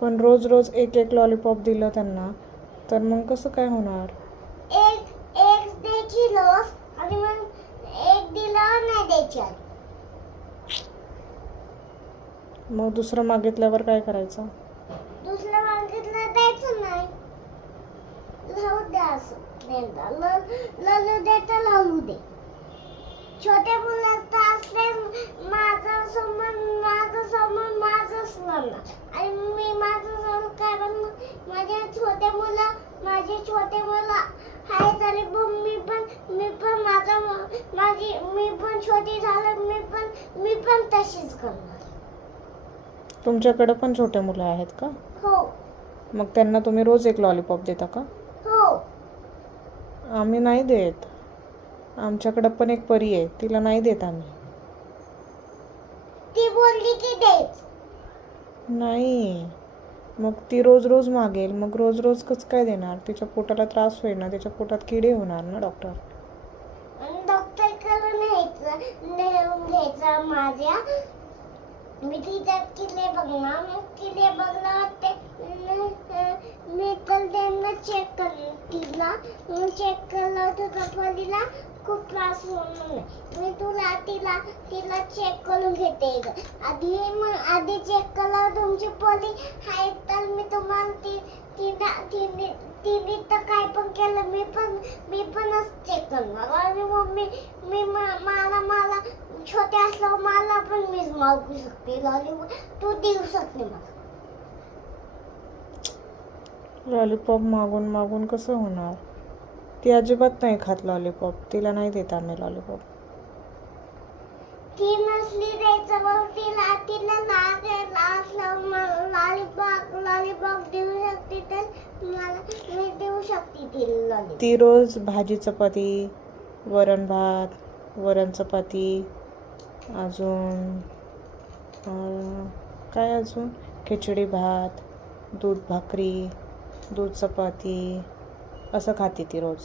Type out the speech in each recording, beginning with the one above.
पण रोज रोज एक एक लॉलीपॉप दिलं त्यांना तर मग कसं काय होणार? एक एक द्यायची रोज आणि मग एक दिलं नाही द्यायची. मग दुसरं मागितल्यावर काय करायचं? दुसरं मागितलं द्यायचं नाही. लावू दे असं लालू दे तर लावू दे. छोट्या मुलाचं असले माझं समोर माझंच म्हणणार आणि मी माझं समोर काय म्हणणार. माझे छोटे मुलं आहे तरी मी पण मी पण छोटी झालं मी पण तशीच करणार. तुमच्याकडे पण छोटे मुलं आहेत का? हो मग त्यांना तुम्ही रोज एक लॉलीपॉप देता का? हो. आम्ही नाही देत. आमच्याकडं पण एक परी आहे, तिला नाही देत आम्ही. ती बोलली की दे. नाही, मग ती रोज रोज मागेल, मग रोज रोज कसं काय देणार? तिच्या पोटाला त्रास होईल ना, तिच्या पोटात किडे होणार ना डॉक्टर. डॉक्टरकडे नेऊन घ्यायचा माझ्या. मी तिच्यात किल्ले बघणार. मग किल्ले बघणार ते मी तर त्यांना चेक केला. चेक केला तर कपालीला खूप त्रास होणार नाही. मी तिला चेक करून घेते. आधी चेक केला तुमची पोली आहे तर मी तुम्हाला तिने तर काय पण केलं मी पणच चेक करणार. आणि मम्मी मला छोटे असल्यावर मला पण मीच मागू शकते लॉलीपॉप. तू देऊ शकते मला. लॉलीपॉप मागून मागून कसं होणार? ती अजिबात नाही खात लॉलीपॉप. तिला नाही देत आम्ही लॉलीपॉप. ती नसली द्यायचं मग तिला लॉलीपॉप देऊ शकते तर मी देऊ शकते तिला लॉलीपॉप. ती रोज भाजी चपाती, वरण भात, वरण चपाती, अजून काय अजून खिचडी भात, दूध भाकरी, दूध चपाती असं खाते ती रोज.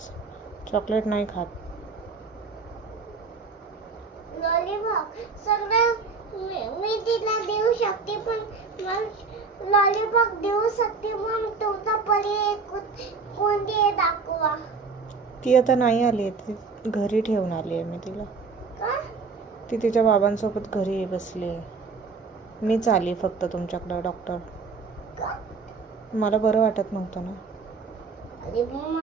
चॉकलेट नाही खात. लॉलीपॉप सगळं मी तिला देऊ शकते पण लॉलीपॉप देऊ शकते. मग तुमचा पर्याय कोणती आहे दाखवा. ती आता नाही आली आहे, ती घरी ठेवून आली आहे मी तिला. का? ती तिच्या बाबांसोबत घरी बसली आहे. मीच आली फक्त तुमच्याकडं डॉक्टर. का? मला बरं वाटत नव्हतं ना. अरे